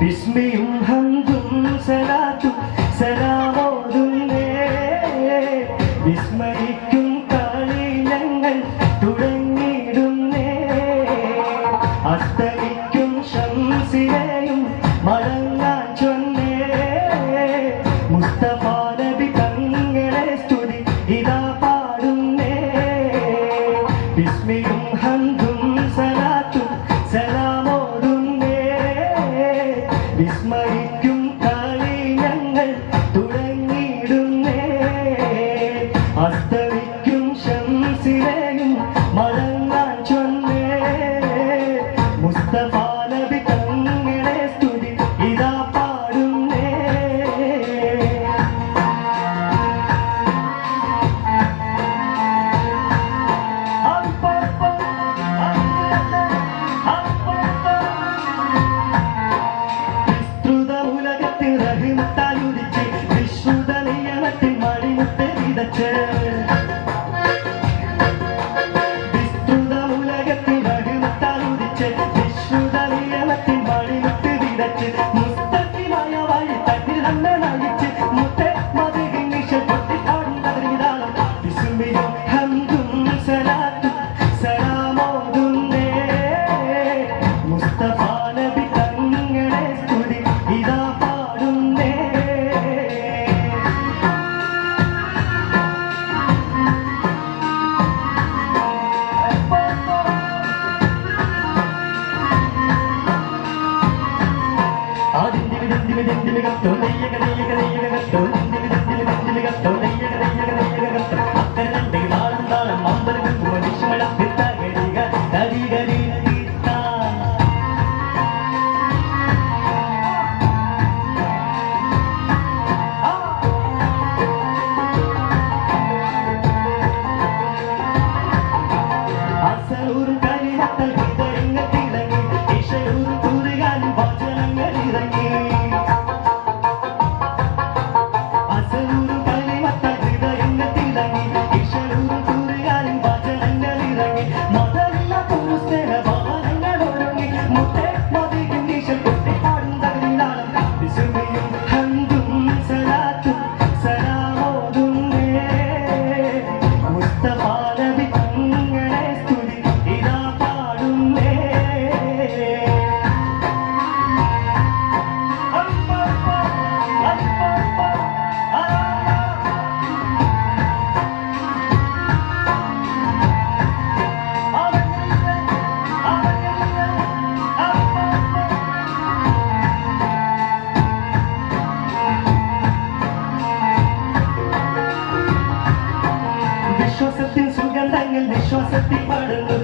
ബിസ്മിയും ഹംദും സലാത്തും സലാമോതുന്നേ വിസ്മയിക്കും കളി ഞങ്ങൾ തുടങ്ങിയിടുന്നേ അസ്തമിക്കും ശംസിനെയും മടങ്ങാൻ ചൊന്നേ മുസ്തഫ നബി തങ്ങളെ സ്തുതി ഇതാ പാടുന്നേ ബിസ്മിയും ഹംദും സലാത്തും സലാമോതുന്നേ വിസ്മയിക്കും കളി ഞങ്ങൾ തുടങ്ങിയിടുന്നേ അസ്തമിക്കും ശംസിനെയും മടങ്ങാൻ ചൊന്നേ മുസ്തഫ നബി തങ്ങളെ സ്തുതി ഇതാ പാടുന്നേ വിശ്രുത നിയമത്തിൽ മണിമുട്ട് വിതച്ച് വിസ്തൃത ഉലകത്തിൽ റഹ്മത്താലുദിച്ച് വിശ്രുത നിയമത്തിൽ മണിമുട്ട് വിതച്ച് മുസ്തഖിമായ വഴി തന്നിൽ നമ്മെ നയിച്ച് മുത്തേ മതികിൻ നിശ പൊട്ടിക്കാടുന്നതിനാളും ബിസ്മിയും ഹംദും സലാത്തും സലാമോതുന്നേ മുസ്തഫ നബി തങ്ങളെ സ്തുതി ഇതാ പാടുന്നേ വിശ്വാസത്തിൻ സുഗന്ധങ്ങൾ വിശ്വാസത്തിൽ പടർന്നു